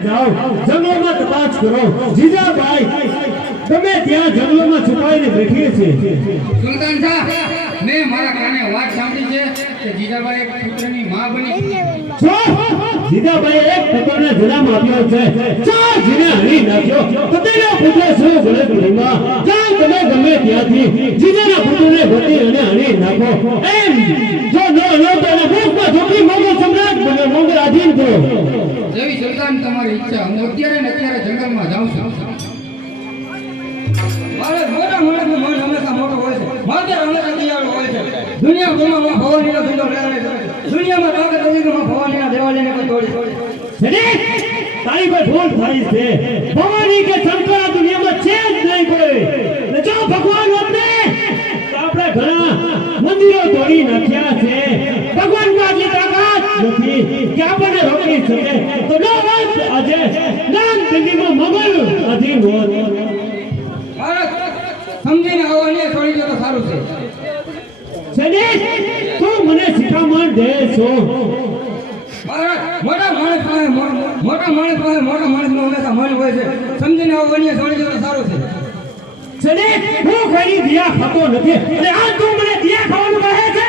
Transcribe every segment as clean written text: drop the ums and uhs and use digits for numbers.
જાઓ જંગલોમાં તપાસ કરો જીજાબાઈ તમે ત્યાં જંગલોમાં છુપાઈને બેઠી છે સુલતાન શાહ મેં મારા કાને વાત સાંભળી છે કે જીજાબાઈ એક પુત્રની માં બની છો જીજાબાઈ એક પુત્રને જન્મ આપ્યો છે ચાર જીને હરી નાખ્યો પતિનો પુત્ર શું ભલે દુનિયામાં જાઓ તમે ગમે ત્યાંથી જીજાના પુત્રને ગતિ અને હરી નાખો એમ જો ન લો તો મુખમાં જોખી મોગલ સમ્રાટ બને મોગલ આધીન કરો જેવી સુલતાન તમારી ઈચ્છા હું અત્યારે ને અત્યારે જંગલમાં જાઉં છું મારે મોટા માણસનું મન હંમેશા મોટું હોય છે મારે હંમેશા દિયાળુ હોય છે દુનિયાભરમાં ભવાનીનો ધંધો કરે છે દુનિયામાં તાકાત નજીકમાં ભવાનીના દેવાલયને કોઈ તોડી તારી પર ભૂલ થાય છે ભવાની કે શંકર આ દુનિયામાં છે જ નહીં કોઈ ને જો ભગવાન હોત ને તો આપણે ઘણા મંદિરો તોડી નાખ્યા છે ભગવાન પાસે તાકાત નથી કે આપણને રોકી શકે તો નો વાત આજે નામ દિલ્હીમાં મોગલ અધીન હોત સમજીને આવવાને છોડી દો તો સારું છે તું મને શિખામણ દે છો મોટા માણસ પાસે મોટા માણસ નો હંમેશા મન હોય છે સમજીને આવવાને છોડી દો તો સારું છે હું ખાલી દિયા ખાતો નથી અને આ તું મને દિયા ખાવાનું કહે છે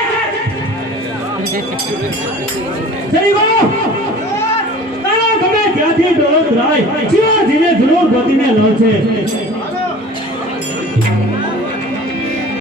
સરી બોલો તારા ગમે ત્યાંથી દોલત રાય શિવાજીને જરૂર ગોતીને લો છે